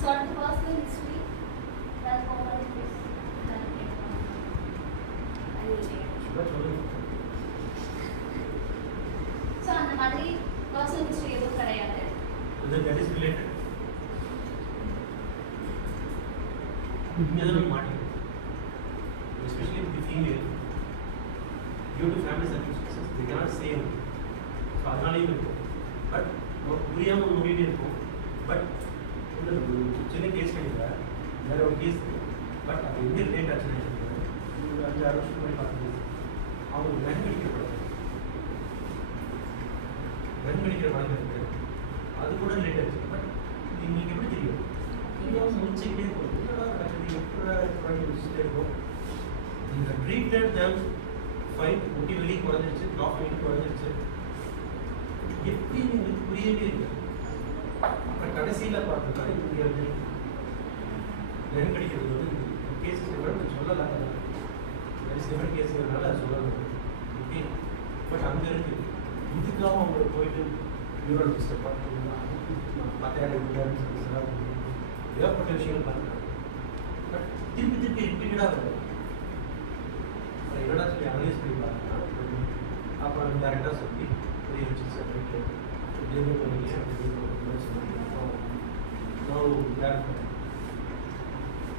So on the personal history, that's all of this. I will take it. So அந்த மாதிரி personal history எதுவும் கிடையாது. That is related. Especially with the female, due to family circumstances, they cannot say anything. So அதனாலேயும் இருக்கும். But புரியாமல் மூடிட்டு இருக்கும். But சின்ன கேஸ் கிடையாது, வேற ஒரு கேஸ். பட் அது எங்கே ரிலேட் ஆச்சுன்னு ஒரு 5-6 வருஷம் முன்னாடி பார்த்து அவங்க நன்கடிக்கப்படாது. நன்கடிக்கிற பழக்கம் இருக்குது, அது கூட ரிலேட் ஆச்சு. பட் உங்களுக்கு எப்படி தெரியும்? நீங்கள் முடிச்சுக்கிட்டே இருக்கும், எப்படி முடிச்சுட்டே இருக்கும். நீங்கள் ட்ரீட்டட் தம் ஃபைன், முட்டி வெளியே குறைஞ்சிருச்சு, ட்ராப் பண்ணிட்டு குறைஞ்சிருச்சு. எப்படி உங்களுக்கு புரியவே இல்லை. அப்புறம் கடைசியில் பார்த்தோம்னா இங்கே வந்து நெருக்கடிக்கிறது வந்து கேஸஸ் நான் சொல்லலாம், சிவன் கேஸுங்கிறதுனால அது சொல்லலாம். ஓகே, பட் அங்கே இருக்குது. இதுக்காக அவங்க போயிட்டு நியூரல் டிஸ்டர்ப் பார்த்தீங்கன்னா 10,000 ஏகப்பட்ட விஷயங்கள் பார்த்துட்டாங்க. பட் திருப்பி ரிப்பீட்டடாக வரும். என்னடா சொல்லி அனலைஸ் பண்ணி பார்த்தீங்கன்னா அப்புறம் டேரெக்டாக சொல்லி புரிய வச்சு சார்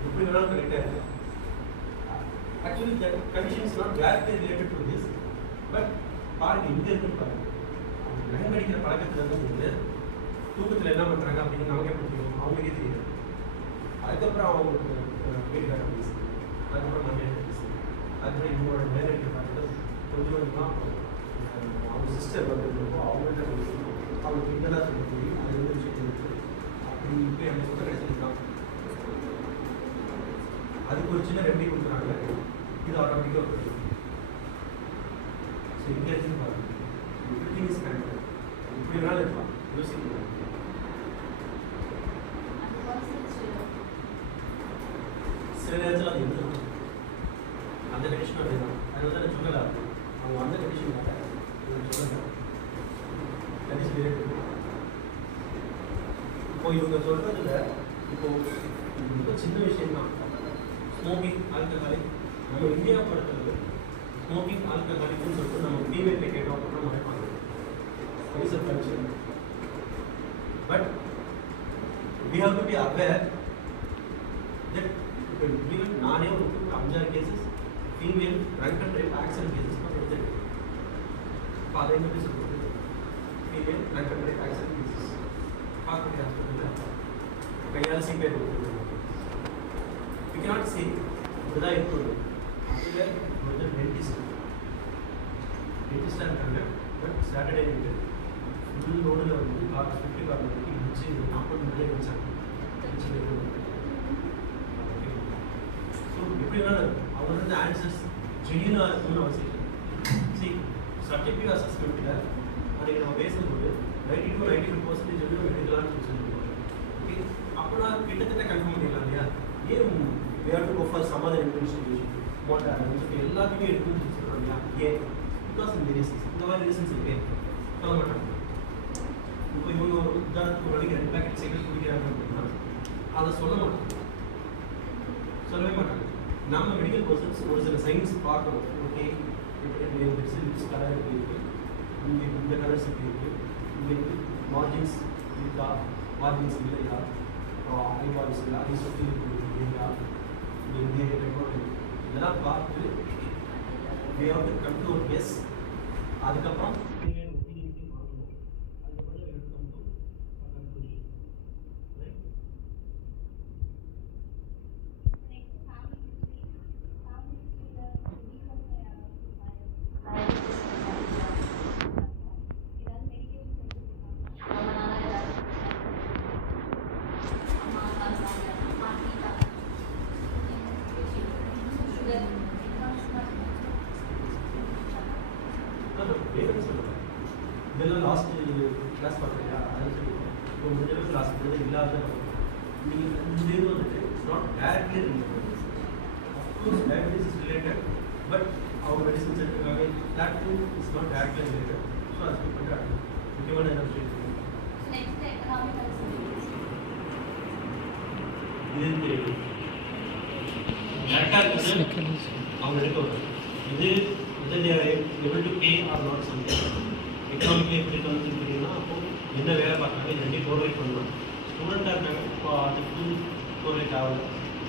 எப்படி வேணாலும் கரெக்டாக. Actually the condition is not directly related to this. But பாருங்க இங்கே இருக்குன்னு பாருங்க. நகம் அடிக்கிற பழக்கத்தில் வந்து தூக்கத்தில் என்ன பண்ணுறாங்க அப்படின்னு நமக்கு எப்படி தெரியும்? அவங்களுக்கே தெரியும். அதுக்கப்புறம் அவங்களுக்கு வீட்டுக்கார பேசு, அதுக்கப்புறம் மண்ணில் பேசு, அதுக்கப்புறம் இவங்களோட நகம் அடிக்கிற பழக்கத்தை கொஞ்சம் கொஞ்சமாக அவங்க சிஸ்டர் வந்துருக்கோ அவங்கள்ட்ட பேசணும். அவங்களுக்கு என்னெல்லாம் சொல்ல தெரியும், அது எந்த விஷயத்தில் இருக்குது அப்படி இப்போ எனக்கு சொந்த கிடைச்சிருக்கான். அதுக்கு ஒரு சின்ன ரெமெடி கொடுக்குறாங்க, இது ஆட்டோமேட்டிக்காக கொடுக்குது. ஸோ இங்கே இருக்குன்னு பாருங்க, எவ்ரிதிங் இஸ் கனெக்டட். இப்படி வேணாலும் இருக்கலாம், யோசிக்கலாம். சில நேரத்தில் அது எழுதணும், அந்த கண்டிஷனும் அதே தான். அது வந்து நான் சொல்லலை, அவங்க அந்த கண்டிஷன் சொல்லலை. Condition related. இப்போ இவங்க சொல்கிறதுல இப்போது ரொம்ப சின்ன விஷயம்தான். Smoking, alcoholic. நம்ம இந்தியா பொறுத்தளவு ஸ்மோக்கிங், ஆல்கஹாலிக்னு சொல்லிட்டு நம்ம ஃபீமேல் கேட்டோம் அப்படின்னா மறைப்பாங்க. But we have to be aware that even நானே ஒரு 5-6 cases female drunk and drive accident cases தான் எடுத்துருக்கேன். இப்போ அதை எப்படி சொல்கிறது? Female drunk and drive accident cases பார்க்கக்கூடிய ஹாஸ்பிட்டலில் கையால் சிபிஐ கொடுத்துருக்கோம். வி கேனாட் சே இப்படிதான் இருக்குது. அதில் வந்து டென்டிஸ்டாக இருக்காங்க. பட் சாட்டர்டே நைட்டு ஃபுல் ரோடில் வந்து கார் 50 கார் வந்து இடிச்சு 40 மணியே வச்சாங்க. ஸோ எப்படி வேணாலும் அவங்க வந்து ஆன்சர்ஸ் ஜெனியூனாக இருக்கணும்னு அவசியம் இல்லை. சரி, சர்டிஃபிகேட் அசஸ்மெண்ட்டில் அன்றைக்கி நம்ம பேசும்போது 90-95% வந்து மெடிக்கலான்னு சொல்லியிருக்கோம். ஓகே, அப்போனா கிட்டத்தட்ட கன்ஃபார்ம் பண்ணிடலாம் இல்லையா? ஏன் we have to go for some other investigation what happens இப்போ எல்லாத்தையுமே எடுத்துன்னு சொல்கிறோம் இல்லையா? ஏன்? பிகாஸ் இந்த ரீசன்ஸ், இந்த மாதிரி ரீசன்ஸ் இருக்கு சொல்ல மாட்டாங்க. இப்போ இவங்க ஒரு உதாரணத்துக்கு ஒரு நாளைக்கு 2 பேக்கெட் சிகரெட் குடிக்கிறாங்க அப்படின்னா அதை சொல்ல மாட்டாங்க, சொல்லவே மாட்டாங்க. நம்ம மெடிக்கல் பர்சன்ஸ் ஒரு சில சயின்ஸ் பார்க்கணும். ஓகே, லிப்ஸ் கலர் எப்படி இருக்குது, இங்கே இந்த கலர்ஸ் எப்படி இருக்குது, இங்கே மார்ஜின்ஸ் இருக்கா, மார்ஜின்ஸ் இல்லையா, ஐபால்ஸ் இல்லை, அதை சுற்றி இல்லையா, இங்கே இதெல்லாம் பார்த்து we have to come to a guess. அதுக்கப்புறம் இதெல்லாம் லாஸ்ட் கிளாஸ் பார்க்குறீங்களா? அது சொல்லுவோம். இப்போ முடிஞ்ச கிளாஸ் இல்லாத நீங்கள் இந்த இது வந்துட்டு it's not directly related. Of course diabetes is related, but அவங்க மெடிசன்ஸ் எடுத்துக்காக that too is not directly related. So அது பண்ணிட்டு முக்கியமான என்ன விஷயம் இது தெரியும் கரெக்டாக இருக்குது அவங்க எடுக்க வரும் இது able to pay or not something economically எப்படி வந்து தெரியும்னா அப்போது என்ன வேலை பார்க்குறாங்க இது ரெண்டையும் கோரிலேட் பண்ணலாம் ஸ்டூடெண்ட்டாக இருக்காங்க இப்போ அதுக்கு கோரிலேட் ஆகலை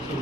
ஸோ